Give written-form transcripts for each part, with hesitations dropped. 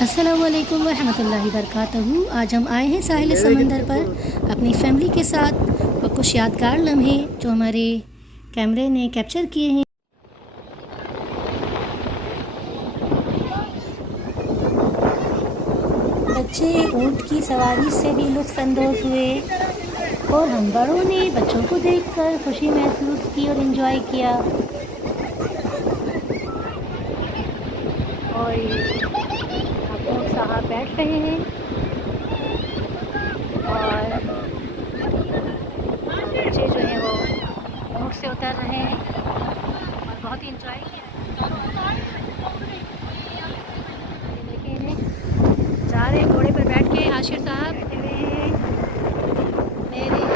अस्सलामुअलैकुम वरहमतुल्लाहि वबरकातुहू। आज हम आए हैं साहिल समंदर पर अपनी फैमिली के साथ और कुछ यादगार लम्हे जो हमारे कैमरे ने कैप्चर किए हैं। बच्चे ऊँट की सवारी से भी लुत्फ़अंदोज़ हुए और हम बड़ों ने बच्चों को देखकर खुशी महसूस की और एंजॉय किया। और ऊँट साहब बैठ रहे हैं और बच्चे जो हैं वो ऊँट से उतर रहे हैं और बहुत ही इंजॉय किया। देखे इन्हें जा रहे हैं घोड़े पर बैठ के। आशिर साहब मेरे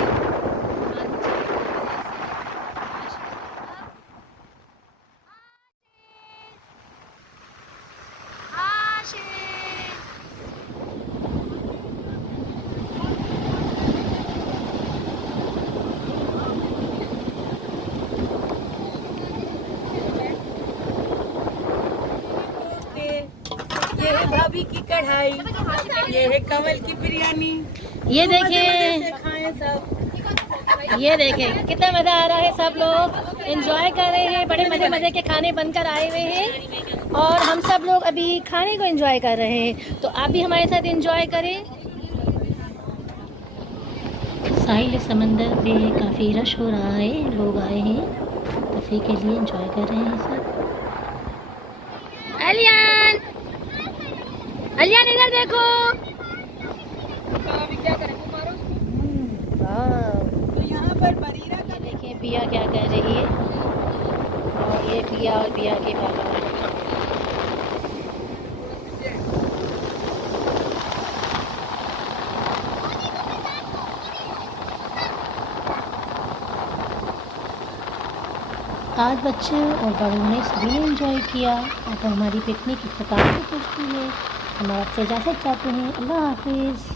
ये है भाभी की कढ़ाई, ये है कमल की बिरयानी। ये देखें, खाएं सब। ये देखें कितना मज़ा आ रहा है। सब लोग एंजॉय कर रहे हैं। बड़े मज़े मज़े के खाने बनकर आए हुए हैं और हम सब लोग अभी खाने को एंजॉय कर रहे हैं। तो आप भी हमारे साथ एंजॉय करें। साहिल समंदर पे काफ़ी रश हो रहा है, लोग आए हैं तफरी के लिए, एंजॉय कर रहे हैं सब। अलियान, अलियान इधर देखो। अभी क्या करें, मारो। तो यहाँ पर बरीरा का देखिए पिया क्या कर रही है और ये पिया और पिया के पापा। आज बच्चे और बड़ों ने सभी ने एंजॉय किया। अब हमारी पिकनिक इख्तिताम को पहुँचती है। हम आपसे इजाज़त चाहते हैं। अल्लाह हाफिज़।